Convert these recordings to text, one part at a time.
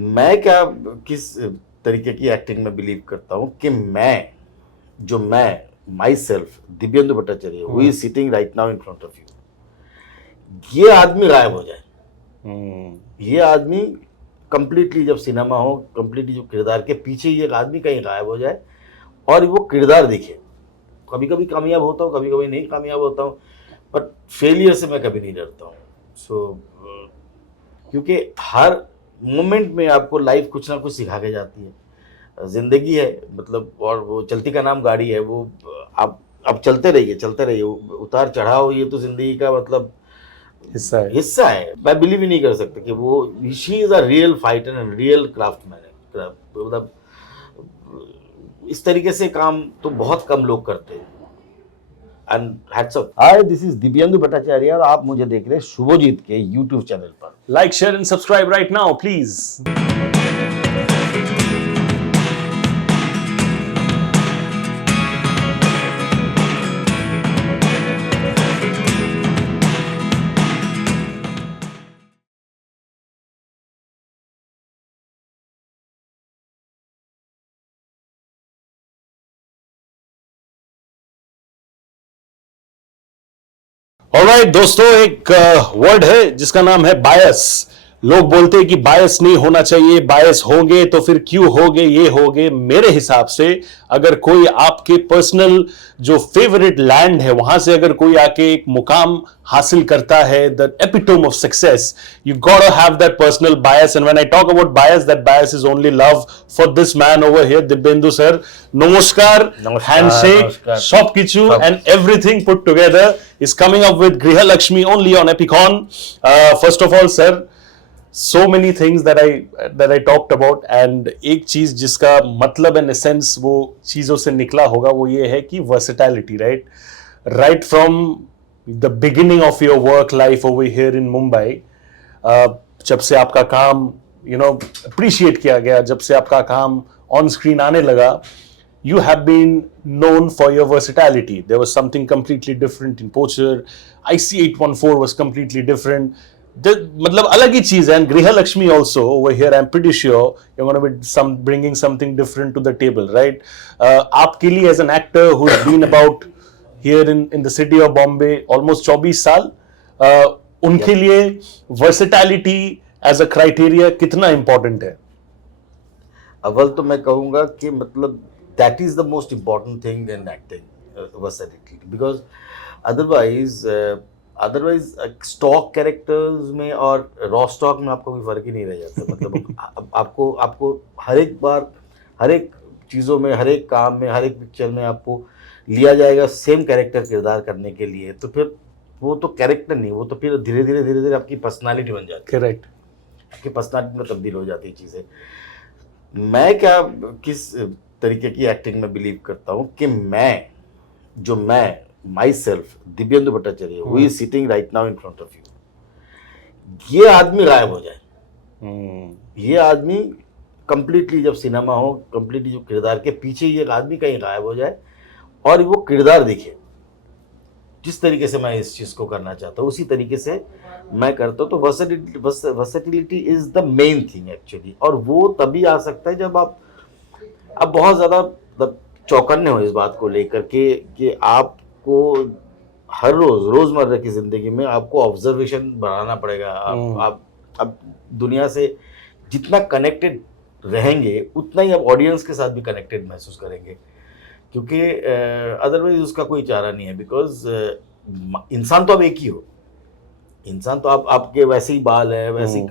मैं क्या किस तरीके की एक्टिंग में बिलीव करता हूँ कि मैं myself Divyendu Bhattacharya who is sitting right now in front of you, ये आदमी गायब हो जाए। ये आदमी कंप्लीटली, जब सिनेमा हो, कंप्लीटली जो किरदार के पीछे ये आदमी कहीं गायब हो जाए और वो किरदार दिखे। कभी कभी कामयाब होता हूँ, कभी कभी नहीं कामयाब होता हूँ, बट फेलियर से मैं कभी नहीं डरता हूँ। क्योंकि हर मोमेंट में आपको लाइफ कुछ ना कुछ सिखा के जाती है। जिंदगी है मतलब, और वो चलती का नाम गाड़ी है। वो आप चलते रहिए, उतार चढ़ाव, ये तो जिंदगी का मतलब हिस्सा है। मैं बिलीव ही नहीं कर सकता कि वो she is a real fighter and real craftsman है। मतलब इस तरीके से काम तो बहुत कम लोग करते हैं। And hats off. Hi, this is Divyendu Bhattacharya और आप मुझे देख रहे हैं शुभजीत के यूट्यूब चैनल पर। Like, share and subscribe right now please. Alright दोस्तों, एक वर्ड है जिसका नाम है बायस। लोग बोलते हैं कि बायस नहीं होना चाहिए, बायस होंगे तो फिर क्यों होगे, ये होगे। मेरे हिसाब से अगर कोई आपके पर्सनल जो फेवरेट लैंड है वहां से अगर कोई आके एक मुकाम हासिल करता है, the epitome of success, you gotta have that personal bias. And when I talk about bias, that bias is only love for this man over here, Dibyendu sir. Namaskar, handshake, sob kichu, and everything put together is coming up with Griha Lakshmi only on Epicon. First of all, sir, so many things that I talked about, and एक चीज जिसका मतलब and essence वो चीजों से निकला होगा वो ये है कि versatility, right from the beginning of your work life over here in Mumbai. जब से आपका काम अप्रिशिएट किया गया, जब से आपका काम ऑन स्क्रीन आने लगा, you have been known for your versatility. There was something completely different in Poacher. IC814 was completely different. मतलब अलग ही चीज है। And Griha Lakshmi also over here, I'm pretty sure you're going to be bringing something different to the table, right? आपके लिए as an actor who's been about here in the city of Bombay almost 24 साल, उनके लिए versatility as a criteria कितना important है? अव्वल तो मैं कहूँगा कि मतलब that is the most important thing in acting, versatility, because otherwise stock characters में और रॉ स्टॉक में आपको कोई फर्क ही नहीं रह जाता। मतलब आपको हर एक बार, हर एक चीज़ों में, हर एक काम में, हर एक पिक्चर में आपको लिया जाएगा सेम कैरेक्टर किरदार करने के लिए। तो फिर वो तो कैरेक्टर नहीं, वो तो फिर धीरे धीरे आपकी पर्सनालिटी बन जाती है। करेक्ट, आपकी पर्सनालिटी में तब्दील हो जाती है चीज़ें। मैं क्या किस तरीके की एक्टिंग में बिलीव करता हूँ कि मैं myself Divyendu Bhattacharya who is sitting right now in front of you, ये आदमी गायब हो जाए। ये आदमी कंप्लीटली, जब सिनेमा हो, कंप्लीटली जो किरदार के पीछे ये आदमी कहीं गायब हो जाए और वो किरदार दिखे। जिस तरीके से मैं इस चीज़ को करना चाहता हूँ उसी तरीके से मैं करता हूँ। तो versatility is the main thing actually. और वो तभी आ सकता है जब आप बहुत ज़्यादा चौकन्ने हो इस बात को लेकर के कि आपको हर रोज़मर्रा की ज़िंदगी में आपको ऑब्जर्वेशन बढ़ाना पड़ेगा। आप दुनिया से जितना कनेक्टेड रहेंगे उतना ही आप ऑडियंस के साथ भी कनेक्टेड महसूस करेंगे, क्योंकि अदरवाइज उसका कोई चारा नहीं है। बिकॉज इंसान तो अब एक ही हो, इंसान तो आपके वैसे ही बाल है, वैसी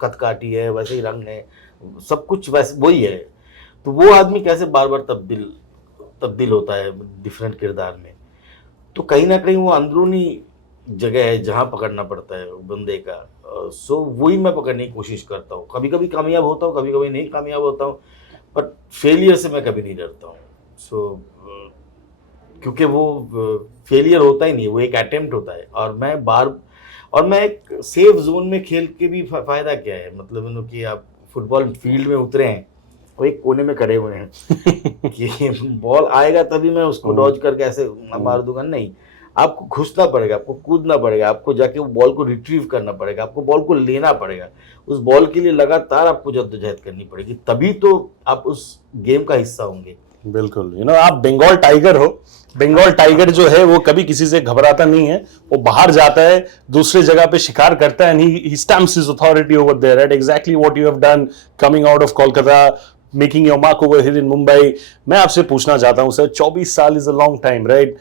कद काटी है, वैसे ही रंग है, सब कुछ वैसे वही है। तो वो आदमी कैसे बार बार तब्दील होता है डिफरेंट किरदार में। तो कहीं ना कहीं वो अंदरूनी जगह है जहाँ पकड़ना पड़ता है बंदे का। सो वही मैं पकड़ने की कोशिश करता हूँ। कभी कभी कामयाब होता हूँ, कभी कभी नहीं कामयाब होता हूँ, बट फेलियर से मैं कभी नहीं डरता हूँ। क्योंकि वो फेलियर होता ही नहीं, वो एक अटेम्प्ट होता है। और मैं एक सेफ जोन में खेल के भी फ़ायदा क्या है। मतलब कि आप फुटबॉल फील्ड में उतरे हैं और एक कोने में खड़े हुए हैं कि बॉल आएगा तभी मैं उसको डॉज करके ऐसे मार दूंगा, नहीं। आपको घुसना पड़ेगा, आपको कूदना पड़ेगा, आपको जाके वो बॉल को रिट्रीव करना पड़ेगा, आपको बॉल को लेना पड़ेगा, उस बॉल के लिए लगातार आपको जद्दोजहद करनी पड़ेगी, तभी तो आप उस गेम का हिस्सा होंगे। बिल्कुल, आप बंगाल टाइगर हो। बंगाल टाइगर जो है वो कभी किसी से घबराता नहीं है, वो बाहर जाता है, दूसरे जगह पे शिकार करता है, and he stamps his authority over there, right? Exactly what you have done coming out of Kolkata, making your mark over here in Mumbai. मैं आपसे पूछना चाहता हूं सर, 24 साल is a long time, right?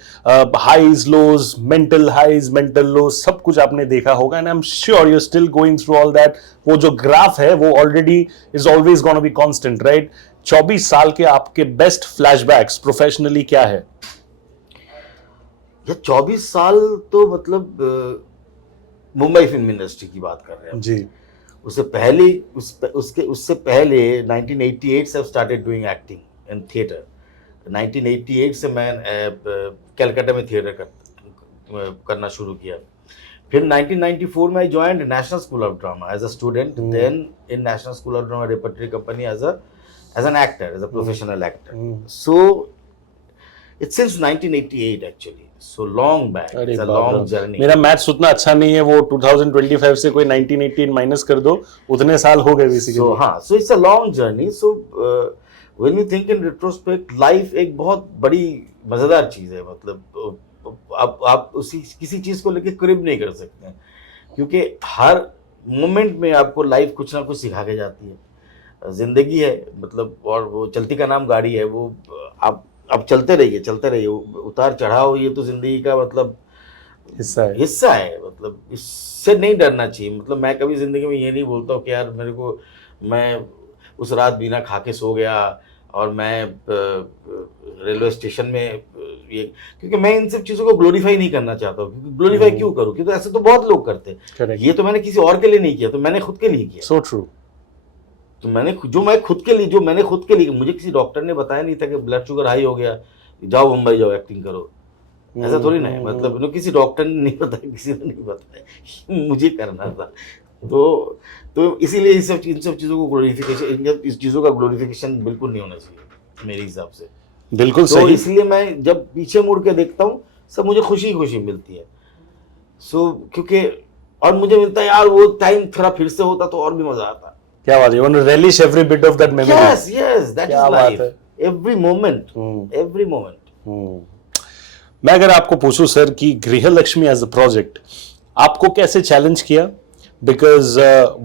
Highs lows, mental highs, mental lows, सब कुछ आपने देखा होगा, and I am sure you are still going through all that. वो जो ग्राफ है वो already is always gonna be constant, right? 24 साल के आपके बेस्ट फ्लैशबैक्स प्रोफेशनली क्या है? ये 24 साल तो मतलब मुंबई फिल्म इंडस्ट्री की बात कर रहे हैं जी। उससे पहले उससे पहले 1988 से started doing acting in theatre. 1988 से मैं कलकत्ता में थिएटर करना शुरू किया। फिर 1994 में I joined National School of Drama as a student, then in National School of Drama repertory company as an actor, as a professional actor. So it's since 1988 actually, so long back, it's a long journey. मेरा maths उतना अच्छा नहीं है, वो 2025 से कोई 1918 minus कर दो, उतने साल हो गए बेसिकली। सो हाँ, so it's a long journey. So when you think in retrospect, life एक बहुत बड़ी मजेदार चीज है। मतलब आप उसी किसी चीज को लेके क्रिब नहीं कर सकते हैं, क्योंकि हर मोमेंट में आपको लाइफ कुछ ना कुछ सिखा के जाती है। जिंदगी है मतलब, और वो चलती का नाम गाड़ी है, वो आप चलते रहिए, उतार चढ़ाव ये तो जिंदगी का मतलब हिस्सा है। मतलब इससे नहीं डरना चाहिए। मतलब मैं कभी जिंदगी में ये नहीं बोलता हूँ कि यार मैं उस रात बिना खा के सो गया और मैं रेलवे स्टेशन में ये, क्योंकि मैं इन सब चीज़ों को ग्लोरीफाई नहीं करना चाहता हूँ। क्योंकि ग्लोरीफाई क्यों करूँ, क्योंकि ऐसे तो बहुत लोग करते हैं। ये तो मैंने किसी और के लिए नहीं किया, तो मैंने खुद के लिए किया। So true. तो मैंने खुद के लिए, मुझे किसी डॉक्टर ने बताया नहीं था कि ब्लड शुगर हाई हो गया, जाओ मुंबई जाओ एक्टिंग करो। ऐसा थोड़ी ना है। मतलब किसी डॉक्टर ने नहीं बताया, किसी ने नहीं बताया, मुझे करना था। तो इसीलिए इन सब चीज़ों को ग्लोरिफिकेशन, इस चीज़ों का ग्लोरिफिकेशन बिल्कुल नहीं होना चाहिए मेरे हिसाब से। बिल्कुल तो सही। इसलिए मैं जब पीछे मुड़ के देखता हूँ, सब मुझे खुशी मिलती है। सो क्योंकि और मुझे मिलता है यार, वो टाइम थोड़ा फिर से होता तो और भी मजा आता। क्या बात है, you want to relish every bit of that memory. Yes, that is life. Every moment. मैं अगर आपको पूछूं सर कि गृहलक्ष्मी एज अ प्रोजेक्ट आपको कैसे चैलेंज किया? बिकॉज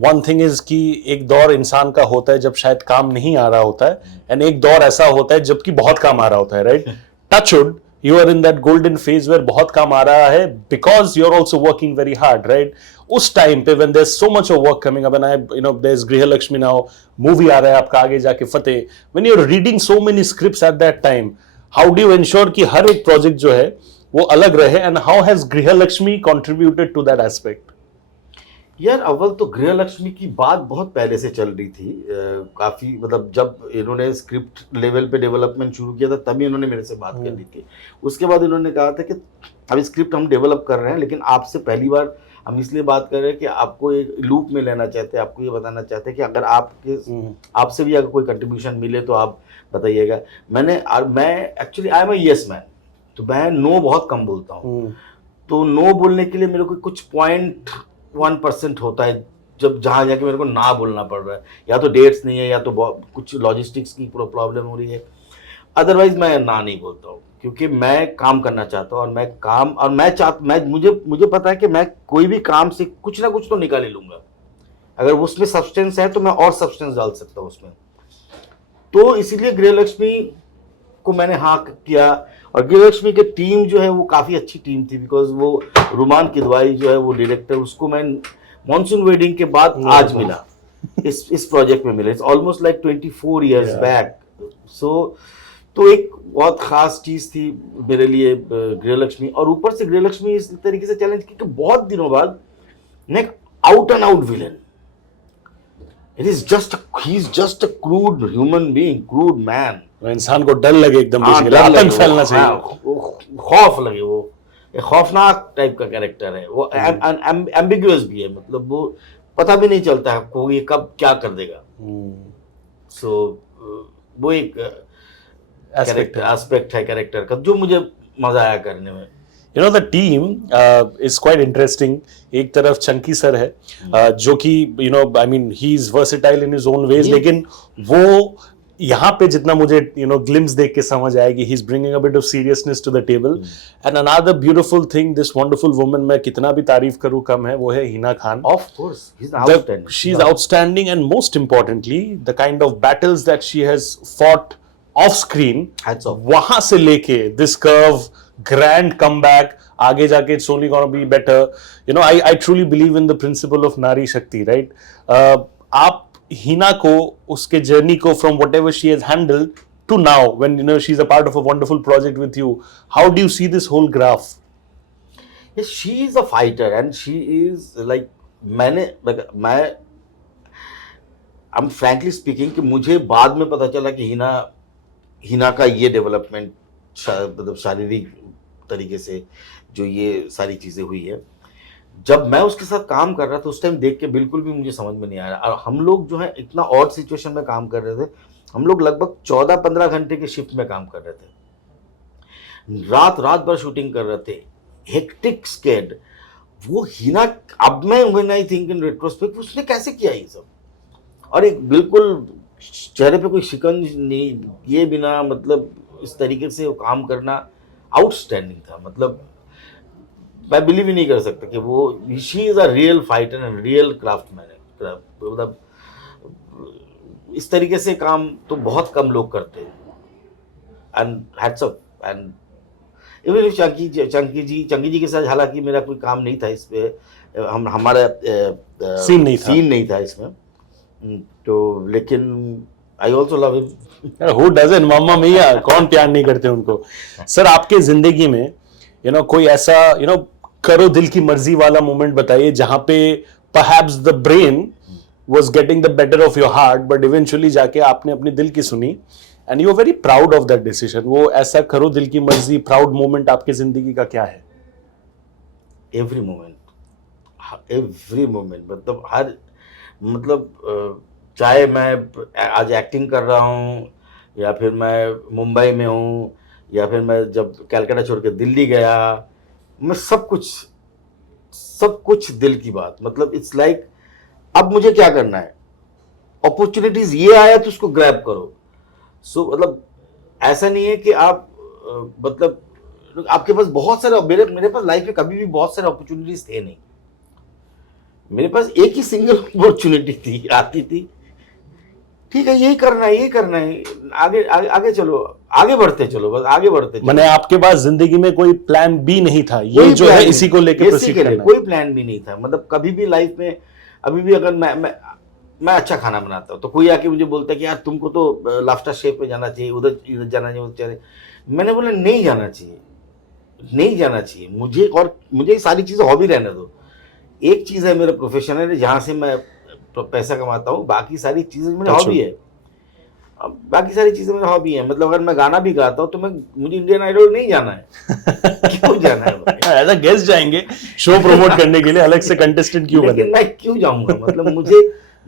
वन थिंग इज कि एक दौर इंसान का होता है जब शायद काम नहीं आ रहा होता है, एंड एक दौर ऐसा होता है जबकि बहुत काम आ रहा होता है, right? Touchwood, you are in that golden phase where बहुत काम आ रहा है because you're also working very hard, right? उस टाइम पे when there's so much of work coming up, and there's Griha Lakshmi now, movie आ रहा है आपका आगे जाके फतेह, when you're reading so many scripts at that time, how do you ensure कि हर एक project जो है वो अलग रहे, and how has Griha Lakshmi contributed to that aspect? यार अव्वल तो गृहलक्ष्मी की बात बहुत पहले से चल रही थी। काफ़ी मतलब जब इन्होंने स्क्रिप्ट लेवल पे डेवलपमेंट शुरू किया था तभी इन्होंने मेरे से बात कर ली थी। उसके बाद इन्होंने कहा था कि अभी स्क्रिप्ट हम डेवलप कर रहे हैं, लेकिन आपसे पहली बार हम इसलिए बात कर रहे हैं कि आपको एक लूप में लेना चाहते हैं, आपको ये बताना चाहते हैं कि अगर आपसे भी अगर कोई कंट्रीब्यूशन मिले तो आप बताइएगा। मैं actually I am a yes man, तो मैं नो बहुत कम बोलता हूँ। तो नो बोलने के लिए मेरे को कुछ 0.1% होता है जब जहाँ जाके मेरे को ना बोलना पड़ रहा है, या तो डेट्स नहीं है या तो कुछ लॉजिस्टिक्स की प्रॉब्लम हो रही है। अदरवाइज मैं ना नहीं बोलता हूँ, क्योंकि मैं काम करना चाहता हूँ और मुझे पता है कि मैं कोई भी काम से कुछ ना कुछ तो निकाल ही लूंगा। अगर उसमें सब्सटेंस है तो मैं और सब्सटेंस डाल सकता हूँ उसमें। तो इसीलिए गृहलक्ष्मी को मैंने हाँ किया, और गृहलक्ष्मी की टीम जो है वो काफ़ी अच्छी टीम थी, बिकॉज वो रुमान किदवाई जो है वो डायरेक्टर, उसको मैं मॉनसून वेडिंग के बाद आज मिला, इस प्रोजेक्ट में मिला। It's almost like 24 years back. तो एक बहुत खास चीज़ थी मेरे लिए गृहलक्ष्मी। और ऊपर से गृहलक्ष्मी इस तरीके से चैलेंज की कि बहुत दिनों बाद एक out and out villain, he is just a crude human being, crude man. इंसान को डर लगे एकदम, आतंक फैलना चाहिए, खौफ लगे। वो एक खौफनाक टाइप का कैरेक्टर है वो, एम्बिगुअस भी है। मतलब वो पता भी नहीं चलता आपको ये कब क्या कर देगा। सो वो एक एस्पेक्ट है कैरेक्टर का, जो मुझे मजा आया करने में। You know, the team is quite interesting. एक तरफ चंकी सर है जो कि I mean he is versatile in his own ways, Yes. लेकिन वो यहाँ पे जितना मुझे glimpse देख के समझ आएगी, he's bringing a bit of seriousness to the table. And another beautiful thing, this wonderful woman, मैं कितना भी तारीफ करूँ कम है, वो है Hina Khan. Of course, he's outstanding. She's outstanding, and most importantly, the kind of battles that she has fought off screen, Hats off. वहां से लेके this curve, grand comeback, आगे जाके it's only gonna be better. I truly believe in the principle of Nari Shakti, right? आप हिना को उसके journey को from whatever she has handled to now, when she's a part of a wonderful project with you, how do you see this whole graph? Yes, she is a fighter and she is like I'm frankly speaking कि मुझे बाद में पता चला कि हिना का ये development मतलब शारीरिक तरीके से जो ये सारी चीज़ें हुई है, जब मैं उसके साथ काम कर रहा था उस टाइम देख के बिल्कुल भी मुझे समझ में नहीं आया। और हम लोग जो है इतना ऑड सिचुएशन में काम कर रहे थे, हम लोग लगभग 14-15 घंटे के शिफ्ट में काम कर रहे थे, रात भर शूटिंग कर रहे थे, हेक्टिक स्केड। वो हिना, अब मैं when I think in retrospect, उसने कैसे किया ये सब, और एक बिल्कुल चेहरे पे कोई शिकंज नहीं किए बिना, मतलब इस तरीके से वो काम करना आउटस्टैंडिंग था। मतलब मैं बिलीव ही नहीं कर सकता कि वो, she is a real fighter and real craftsman. मतलब इस तरीके से काम तो बहुत कम लोग करते हैं। And hats up. And even Chunky ji के साथ हालांकि मेरा कोई काम नहीं था इस पे, हमारा सीन नहीं था इसमें, तो लेकिन I also love him. Who doesn't? मम्मा मिया, कौन प्यार नहीं करते उनको। सर, आपके जिंदगी में कोई ऐसा करो दिल की मर्जी वाला मोमेंट बताइए जहां पे perhaps the brain was getting the better of your heart, but eventually जाके आपने अपने दिल की सुनी and you were very proud of that decision. वो ऐसा करो दिल की मर्जी प्राउड मोमेंट आपके जिंदगी का क्या है? एवरी मोमेंट मतलब चाहे मैं आज एक्टिंग कर रहा हूँ, या फिर मैं मुंबई में हूँ, या फिर मैं जब कलकत्ता छोड़ के दिल्ली गया, मैं सब कुछ दिल की बात। मतलब इट्स लाइक अब मुझे क्या करना है, अपॉर्चुनिटीज ये आया तो उसको ग्रैब करो। सो मतलब ऐसा नहीं है कि आप मतलब आपके पास बहुत सारे, मेरे पास लाइफ में कभी भी बहुत सारे अपॉर्चुनिटीज थे नहीं। मेरे पास एक ही सिंगल अपॉर्चुनिटी थी, आती थी, ठीक है यही करना है, आगे चलो, आगे बढ़ते चलो, बस आगे बढ़ते चलो। मैंने आपके पास जिंदगी में कोई प्लान बी नहीं था, ये जो है इसी को लेकर प्रोसीड करना है। कोई प्लान भी नहीं था। मतलब कभी भी लाइफ में, अभी भी अगर मैं अच्छा खाना बनाता हूँ तो कोई आके मुझे बोलता है कि यार तुमको तो लाफ्टर शेफ पे जाना चाहिए, इधर जाना चाहिए, मैंने बोला नहीं जाना चाहिए मुझे सारी चीज़ें हॉबी रहने दो। एक चीज़ है मेरा प्रोफेशन है जहाँ से मैं पैसा कमाता हूँ, बाकी सारी चीज़ें मेरी हॉबी है। मतलब अगर मैं गाना भी गाता हूँ तो मुझे इंडियन आइडल नहीं जाना है। क्यों जाना है? एज अ गेस्ट जाएंगे शो प्रमोट करने के लिए, अलग से कंटेस्टेंट क्यों बने? लेकिन मैं क्यों जाऊंगा? मतलब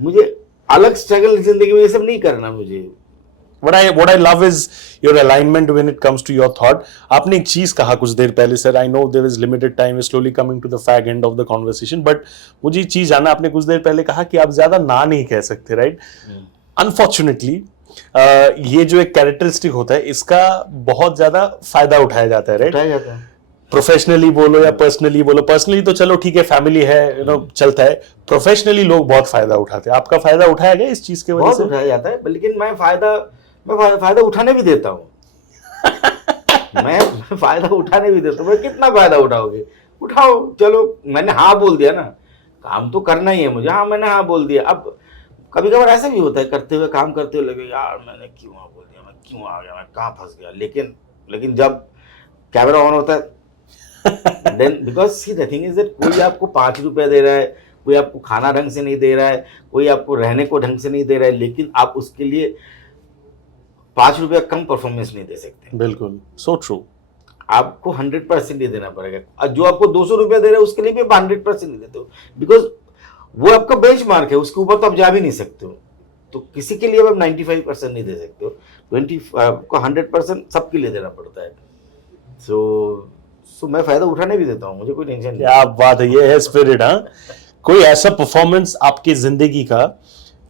मुझे अलग स्ट्रगल जिंदगी में ये सब नहीं करना मुझे। What I love is your alignment when it comes to your thought. आपने एक चीज कहा कुछ देर पहले, sir, I know there is limited time, we're slowly coming to the fag end of the conversation, but मुझे ये चीज जानना, आपने कुछ देर पहले कहा कि आप ज्यादा ना नहीं कह सकते, राइट? अनफॉर्चुनेटली ये जो एक कैरेक्टरिस्टिक होता है, इसका बहुत ज्यादा फायदा उठाया जाता है, राइट? प्रोफेशनली बोलो या पर्सनली बोलो, पर्सनली तो चलो ठीक है, फैमिली है, चलता है, प्रोफेशनली लोग बहुत फायदा उठाते हैं। आपका फायदा उठाया गया इस चीज के वजह से? उठाया जाता है, लेकिन मैं फायदा उठाने भी देता हूँ। मैं फायदा उठाने भी देता हूँ। मैं कितना फायदा उठाओगे? उठाओ, चलो मैंने हाँ बोल दिया ना, काम तो करना ही है मुझे। हाँ, मैंने हाँ बोल दिया। अब कभी कभार ऐसा भी होता है, काम करते हुए लगे यार मैंने क्यों हाँ बोल दिया, मैं क्यों आ गया, मैं कहाँ फंस गया। लेकिन जब कैमरा ऑन होता है then, because see the thing is that कोई आपको 5 रुपये दे रहा है, कोई आपको खाना ढंग से नहीं दे रहा है, कोई आपको रहने को ढंग से नहीं दे रहा है, लेकिन आप उसके लिए 5 रुपया कम परफॉर्मेंस नहीं दे सकते। बिल्कुल, सो ट्रू। आपको 100% ही देना पड़ेगा। और जो आपको 200 रुपया दे रहा है उसके लिए भी 100% नहीं देते हो, बिकॉज वो आपका बेंचमार्क है, उसके ऊपर तो आप जा भी नहीं सकते हो। तो किसी के लिए आप 95% नहीं दे सकते हो, 20 को 100% सबके लिए देना पड़ता है। सो सो मैं फायदा उठाने भी देता हूँ, मुझे कोई टेंशन नहीं। क्या बात है, ये है स्पिरिट। हाँ, कोई ऐसा परफॉर्मेंस आपकी जिंदगी का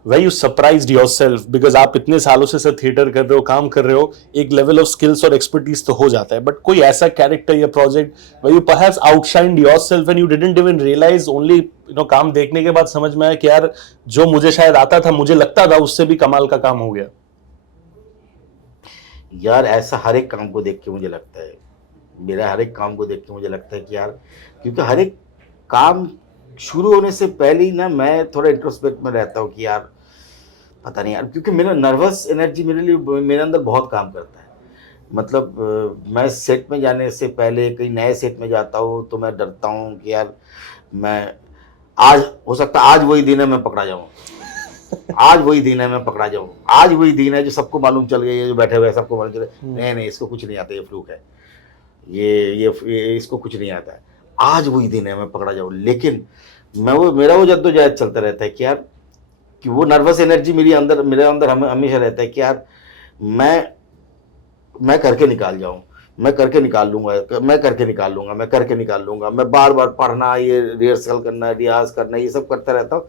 where you surprised yourself, because आप इतने सालों से सर थिएटर कर रहे हो, काम कर रहे हो, एक लेवल ऑफ स्किल्स और एक्सपर्टीज तो हो जाता है, बट कोई ऐसा कैरेक्टर या project where you perhaps outshined yourself and you didn't even realize, only काम देखने के बाद समझ में आया कि यार जो मुझे शायद आता था, मुझे लगता था उससे भी कमाल का काम हो गया। यार ऐसा हर एक काम को देख के मुझे लगता है, मेरा हर एक काम को देख के मुझे लगता है कि यार, क्योंकि हर एक काम शुरू होने से पहले ही ना मैं थोड़ा इंट्रोस्पेक्ट में रहता हूँ कि यार पता नहीं यार, क्योंकि मेरा नर्वस एनर्जी मेरे लिए, मेरे अंदर बहुत काम करता है। मतलब मैं सेट में जाने से पहले, कहीं नए सेट में जाता हूँ तो मैं डरता हूँ कि यार मैं आज, हो सकता है आज वही दिन है मैं पकड़ा जाऊँ, आज वही दिन है मैं पकड़ा जाऊँ, आज वही दिन है जो सबको मालूम चल गया, जो बैठे हुए हैं सबको मालूम चल गया, नहीं इसको कुछ नहीं आता, ये फ्लूक है, ये इसको कुछ नहीं आता है, आज वही दिन है मैं पकड़ा जाऊँ। लेकिन मेरा वो जद्दोजहद चलता रहता है कि यार, कि वो नर्वस एनर्जी मेरे अंदर हमेशा रहता है कि यार मैं करके निकाल जाऊँ, मैं करके निकाल लूँगा, मैं करके निकाल लूँगा, मैं करके निकाल लूँगा। मैं बार बार पढ़ना, ये रिहर्सल करना, रियाज करना, ये सब करता रहता हूँ,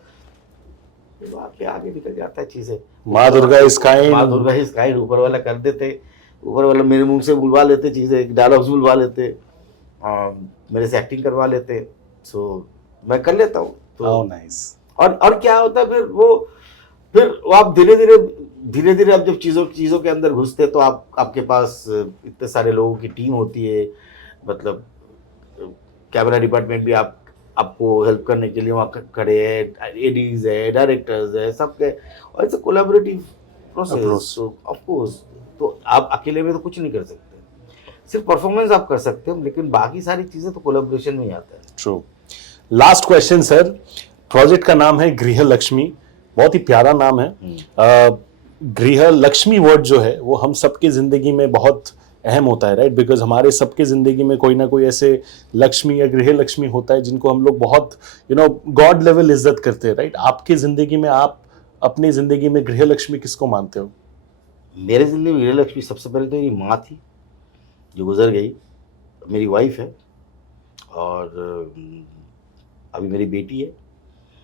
आपके आगे निकल जाता है चीज़ें। माँ दुर्गा इज काइंड, माँ दुर्गा इज काइंड, ऊपर वाला कर देते, ऊपर वाला मेरे मुंह से बुलवा लेते चीज़ें, डायलॉग्स बुलवा लेते, मेरे से एक्टिंग करवा लेते, सो मैं कर लेता हूँ। तो नाइस। और क्या होता है फिर आप धीरे धीरे अब जब चीज़ों के अंदर घुसते तो आपके पास इतने सारे लोगों की टीम होती है, मतलब कैमरा डिपार्टमेंट भी आपको हेल्प करने के लिए वहाँ खड़े हैं, एडीज है, डायरेक्टर्स है, सबके, और it's a collaborative process. Of course, तो आप अकेले में तो कुछ नहीं कर सकते, सिर्फ परफॉर्मेंस आप कर सकते हो, लेकिन बाकी सारी चीज़ें तो कोलैबोरेशन में ही आता है। True. Last question sir, project का नाम है गृह लक्ष्मी, बहुत ही प्यारा नाम है। गृह लक्ष्मी वर्ड जो है वो हम सबके जिंदगी में बहुत अहम होता है, राइट? बिकॉज हमारे सबके जिंदगी में कोई ना कोई ऐसे लक्ष्मी या गृह लक्ष्मी होता है जिनको हम लोग बहुत गॉड लेवल इज्जत करते हैं, राइट? आपकी जिंदगी में, आप अपनी जिंदगी में गृह लक्ष्मी किसको मानते हो? मेरे जिंदगी में गृह लक्ष्मी सबसे पहले तो मेरी माँ थी जो गुजर गई, मेरी वाइफ है, और अभी मेरी बेटी है।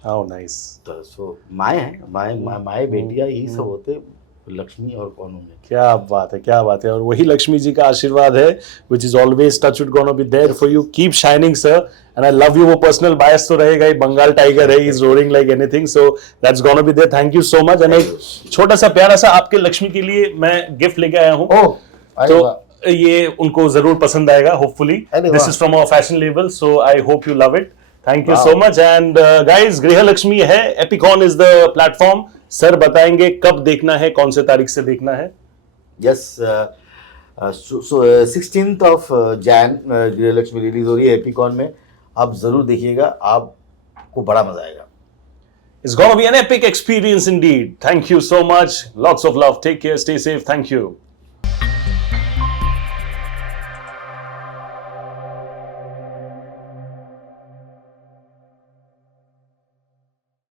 How nice. तो सो माए हैं, माए बेटियाँ यही सब होते, लक्ष्मी और कौन होंगे। क्या बात है, क्या बात है। और वही लक्ष्मी जी का आशीर्वाद है which is always touch wood gonna be there for you, keep shining sir, and I love you। वो पर्सनल बायस तो रहेगा ही, बंगाल टाइगर है, he is roaring like anything, so that's gonna be there। thank you so much। and एक छोटा सा प्यारा सा आपके लक्ष्मी के लिए मैं गिफ्ट लेके आया हूँ, तो ये उनको जरूर पसंद आएगा hopefully. This is from our fashion label, so I hope you love it. Thank you so much. And guys, Griha Lakshmi है, Epicon is the platform. Sir बताएंगे कब देखना है, कौन से तारीख से देखना है? Yes, so 16th of Jain गृह लक्ष्मी रिलीज हो रही है एपिकॉन में, आप जरूर देखिएगा, आपको बड़ा मजा आएगा। It's gonna be an epic experience indeed। Thank you so much, lots of love, take care, stay safe, thank you।